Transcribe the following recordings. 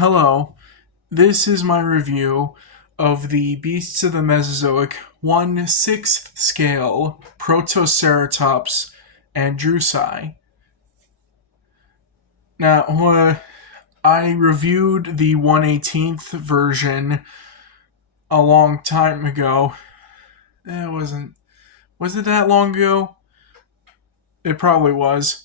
Hello, this is my review of the Beasts of the Mesozoic 1/6 scale Protoceratops andrewsi. Now, I reviewed the 1/18th version a long time ago. Was it that long ago? It probably was.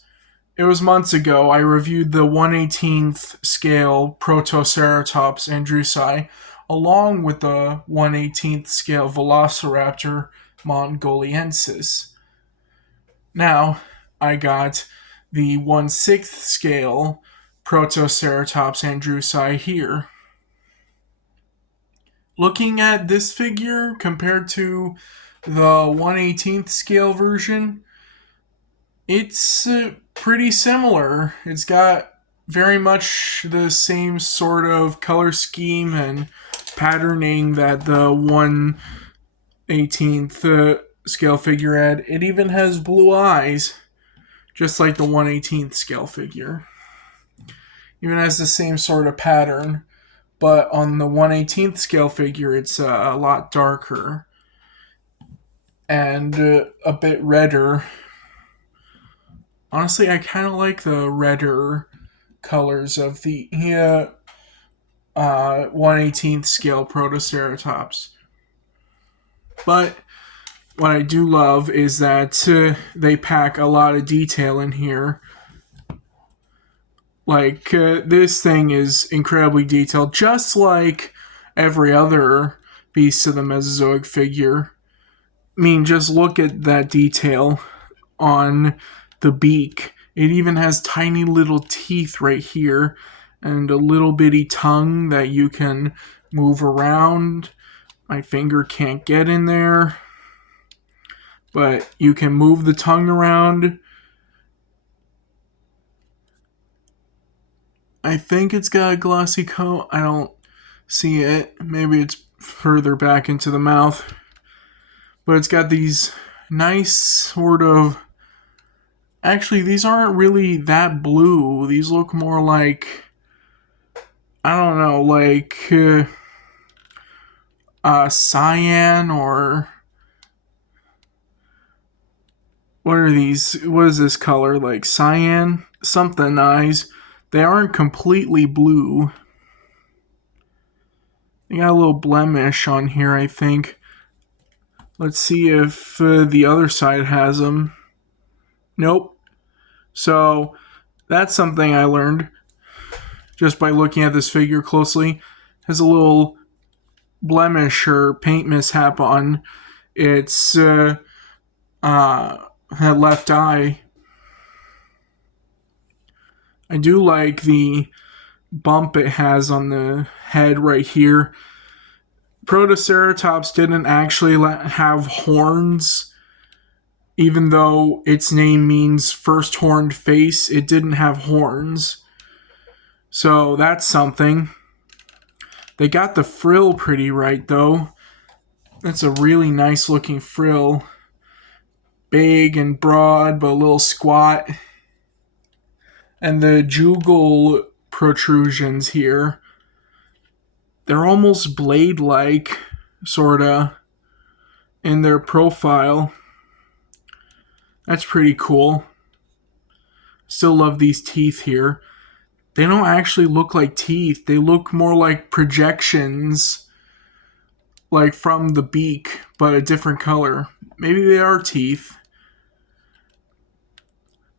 It was months ago. I reviewed the 1/18th scale Protoceratops andrewsi along with the 1/18th scale Velociraptor mongoliensis. Now, I got the 1/6 scale Protoceratops andrewsi here. Looking at this figure compared to the 1/18th scale version, it's pretty similar. It's got very much the same sort of color scheme and patterning that the 1/18th scale figure had. It even has blue eyes, just like the 1/18th scale figure. Even has the same sort of pattern, but on the 1/18th scale figure, it's a lot darker and a bit redder. Honestly, I kind of like the redder colors of the 1/18th scale Protoceratops. But what I do love is that they pack a lot of detail in here. Like, this thing is incredibly detailed, just like every other Beast of the Mesozoic figure. I mean, just look at that detail on the beak. It even has tiny little teeth right here and a little bitty tongue that you can move around. My finger can't get in there, but you can move the tongue around. I think it's got a glossy coat. I don't see it. Maybe it's further back into the mouth. But it's got these nice sort of... Actually, these aren't really that blue. These look more like... I don't know, like... cyan or... What are these? What is this color? Like cyan? Something eyes. They aren't completely blue. They got a little blemish on here, I think. Let's see if the other side has them. Nope. So, that's something I learned just by looking at this figure closely. Has a little blemish or paint mishap on its left eye. I do like the bump it has on the head right here. Protoceratops didn't actually have horns. Even though its name means first horned face, it didn't have horns. So that's something. They got the frill pretty right, though. That's a really nice looking frill. Big and broad, but a little squat. And the jugal protrusions here, they're almost blade-like, sorta, in their profile. That's pretty cool. Still love these teeth here. They don't actually look like teeth. They look more like projections, like from the beak, but a different color. Maybe they are teeth.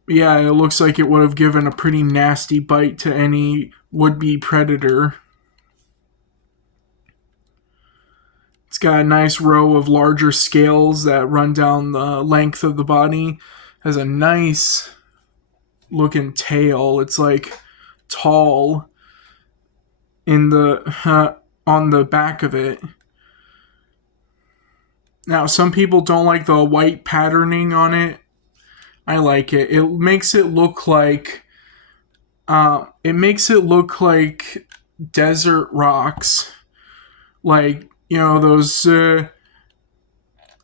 Yeah, it looks like it would have given a pretty nasty bite to any would-be predator. It's got a nice row of larger scales that run down the length of the body. Has a nice looking tail. It's like tall in the on the back of it. Now, some people don't like the white patterning on it. I like it. It makes it look like desert rocks, like, you know, those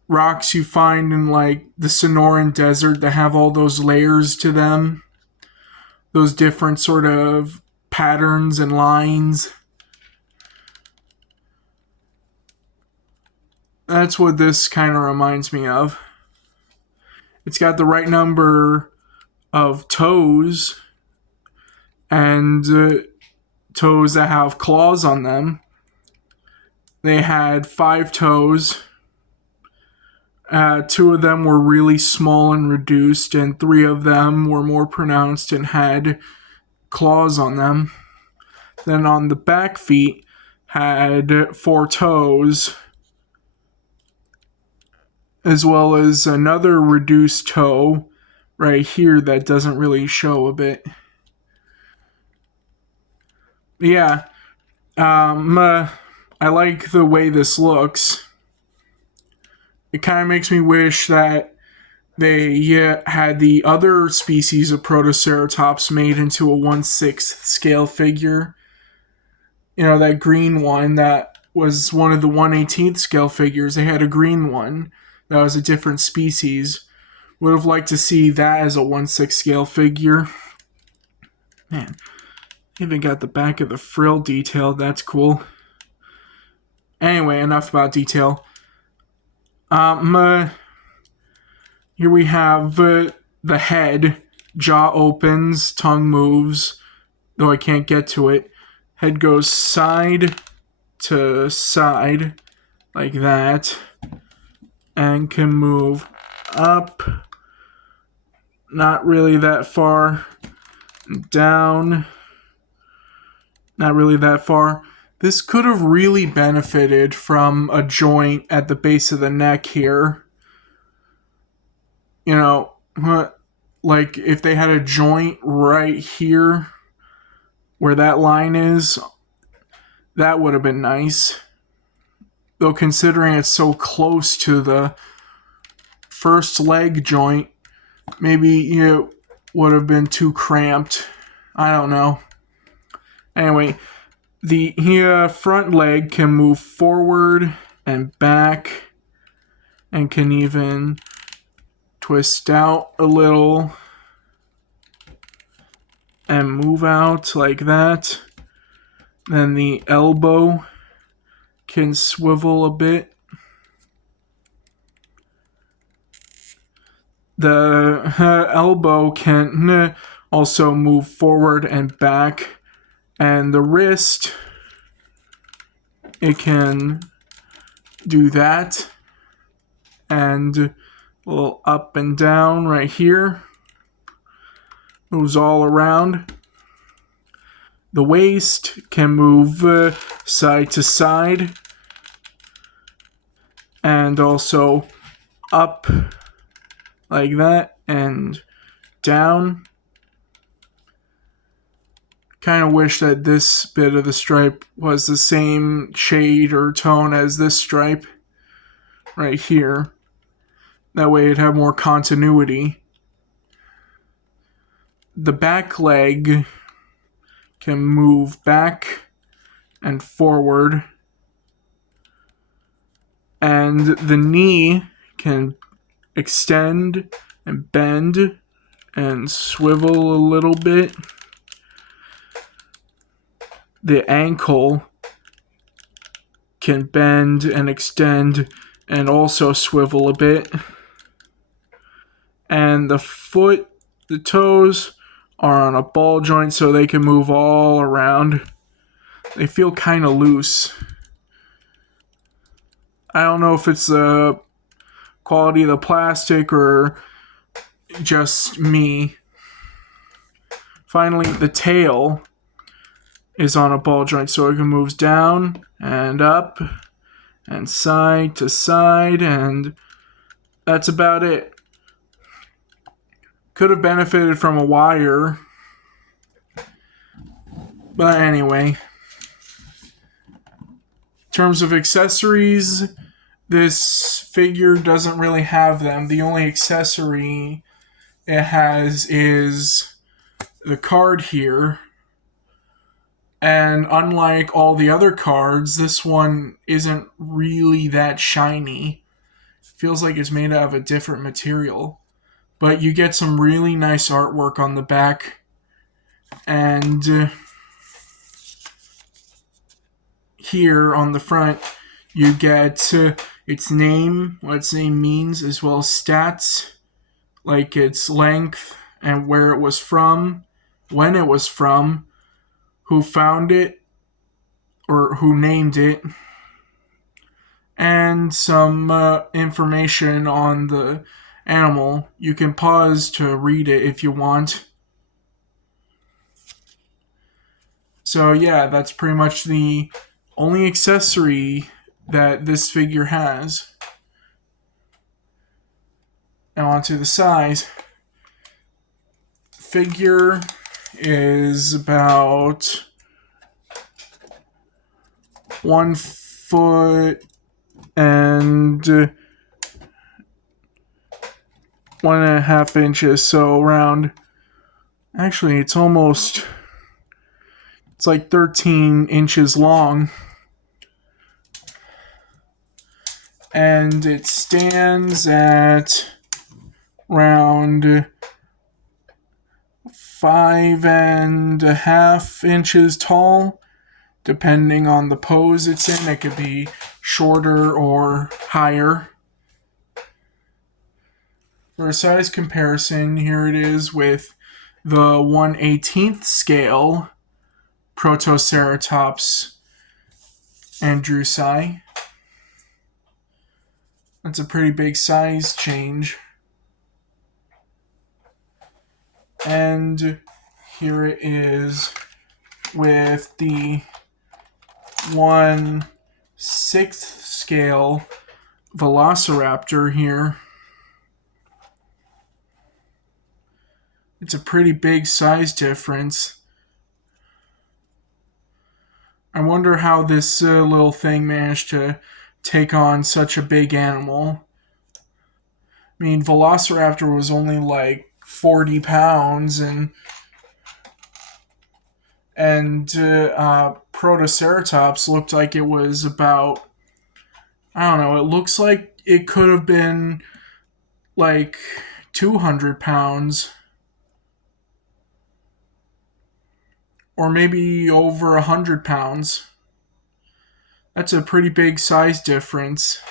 rocks you find in like the Sonoran Desert that have all those layers to them. Those different sort of patterns and lines. That's what this kind of reminds me of. It's got the right number of toes and toes that have claws on them. They had 5 toes. 2 of them were really small and reduced, and 3 of them were more pronounced and had claws on them. Then on the back feet had 4 toes, as well as another reduced toe right here that doesn't really show a bit. Yeah, I like the way this looks. It kind of makes me wish that they had the other species of Protoceratops made into a 1/6 scale figure. You know, that green one that was one of the 1/18 scale figures. They had a green one that was a different species. Would have liked to see that as a 1/6 scale figure. Man, even got the back of the frill detailed. That's cool. Anyway, enough about detail. Here we have the head. Jaw opens, tongue moves, though I can't get to it. Head goes side to side, like that, and can move up, not really that far, down, not really that far. This could have really benefited from a joint at the base of the neck here. You know, like if they had a joint right here where that line is, that would have been nice. Though considering it's so close to the first leg joint, maybe it would have been too cramped. I don't know. Anyway, the front leg can move forward and back and can even twist out a little and move out like that. Then the elbow can swivel a bit. The elbow can also move forward and back. And the wrist, it can do that. And a little up and down right here. Moves all around. The waist can move side to side. And also up like that and down. Kind of wish that this bit of the stripe was the same shade or tone as this stripe right here. That way it'd have more continuity. The back leg can move back and forward. And the knee can extend and bend and swivel a little bit. The ankle can bend and extend and also swivel a bit. And the foot, the toes are on a ball joint so they can move all around. They feel kind of loose. I don't know if it's the quality of the plastic or just me. Finally, the tail is on a ball joint so it can move down and up and side to side, and that's about it. Could have benefited from a wire, but anyway. In terms of accessories, this figure doesn't really have them. The only accessory it has is the card here. And unlike all the other cards, this one isn't really that shiny. Feels like it's made out of a different material. But you get some really nice artwork on the back. And here on the front, you get its name, what its name means, as well as stats, like its length and where it was from, when it was from, who found it, or who named it, and some information on the animal. You can pause to read it if you want. So yeah, that's pretty much the only accessory that this figure has. Now onto the size. Figure is about 1 foot and 1.5 inches, so around, actually it's like 13 inches long, and it stands at around 5.5 inches tall, depending on the pose it's in. It could be shorter or higher. For a size comparison, here it is with the 1/18th scale Protoceratops andrewsi. That's a pretty big size change. And here it is with the 1/6 scale Velociraptor here. It's a pretty big size difference. I wonder how this little thing managed to take on such a big animal. I mean, Velociraptor was only like 40 pounds, and Protoceratops looked like it was about, I don't know, it looks like it could have been like 200 pounds. Or maybe over 100 pounds. That's a pretty big size difference.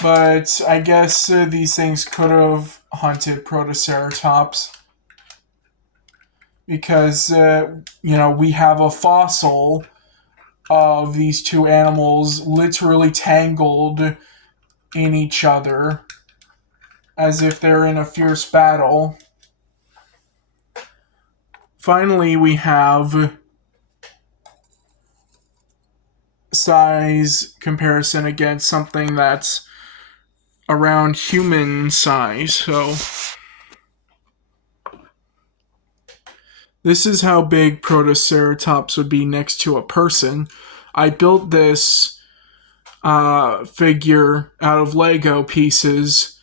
But I guess these things could have hunted Protoceratops, because, we have a fossil of these two animals literally tangled in each other, as if they're in a fierce battle. Finally, we have size comparison against something that's around human size. So this is how big Protoceratops would be next to a person. I built this figure out of Lego pieces,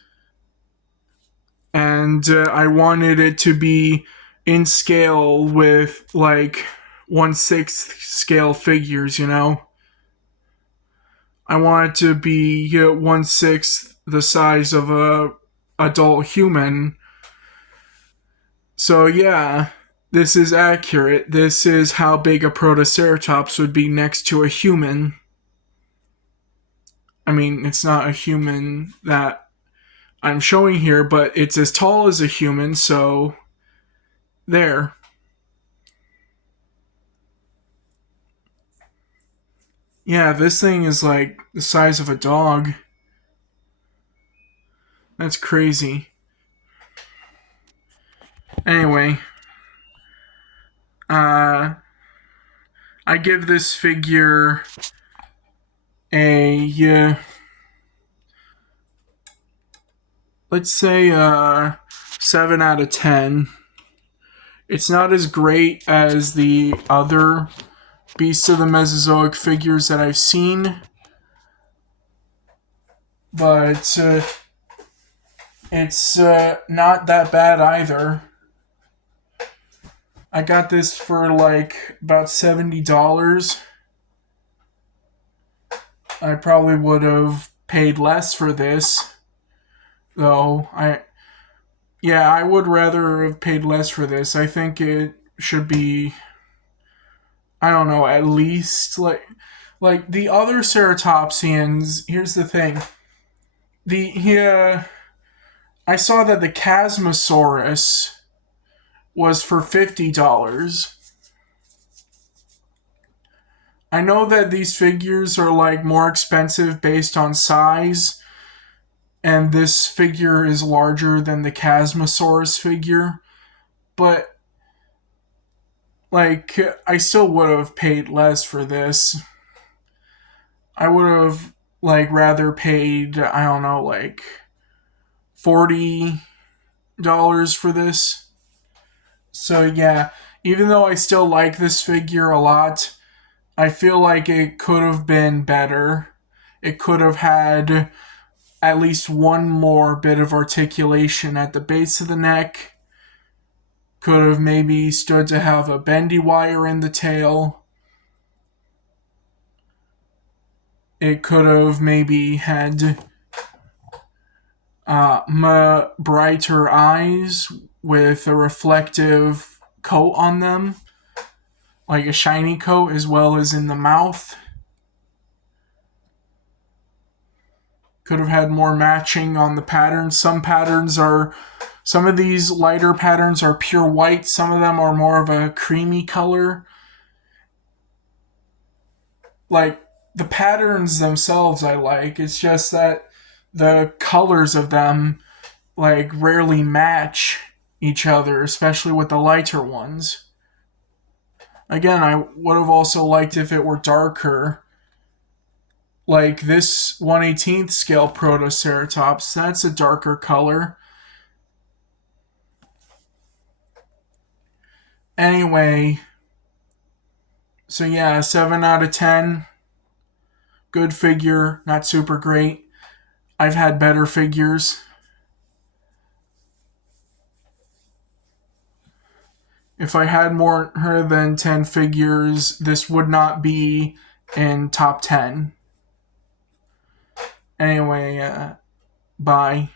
and I wanted it to be in scale with like 1/6 scale figures, I want it to be 1/6 the size of a adult human. So yeah, this is accurate. This is how big a Protoceratops would be next to a human. I mean, it's not a human that I'm showing here, but it's as tall as a human, so there. Yeah, this thing is like the size of a dog. That's crazy. Anyway, I give this figure a, let's say, 7 out of 10. It's not as great as the other Beasts of the Mesozoic figures that I've seen, but it's not that bad either. I got this for like about $70. I probably would have paid less for this, though. I would rather have paid less for this. I think it should be, I don't know, at least like the other ceratopsians. Here's the thing: the I saw that the Chasmosaurus was for $50. I know that these figures are like more expensive based on size, and this figure is larger than the Chasmosaurus figure, but like I still would have paid less for this. I would have like rather paid, I don't know, like $40 for this. So yeah, even though I still like this figure a lot, I feel like it could have been better. It could have had at least one more bit of articulation at the base of the neck. Could have maybe stood to have a bendy wire in the tail. It could have maybe had brighter eyes with a reflective coat on them, like a shiny coat, as well as in the mouth. Could have had more matching on the patterns. Some of these lighter patterns are pure white, some of them are more of a creamy color. Like, the patterns themselves I like, it's just that the colors of them, like, rarely match each other, especially with the lighter ones. Again, I would have also liked if it were darker. Like this 1/18th scale Protoceratops, that's a darker color. Anyway, so yeah, 7 out of 10. Good figure, not super great. I've had better figures. If I had more than 10 figures, this would not be in top 10. Anyway, bye.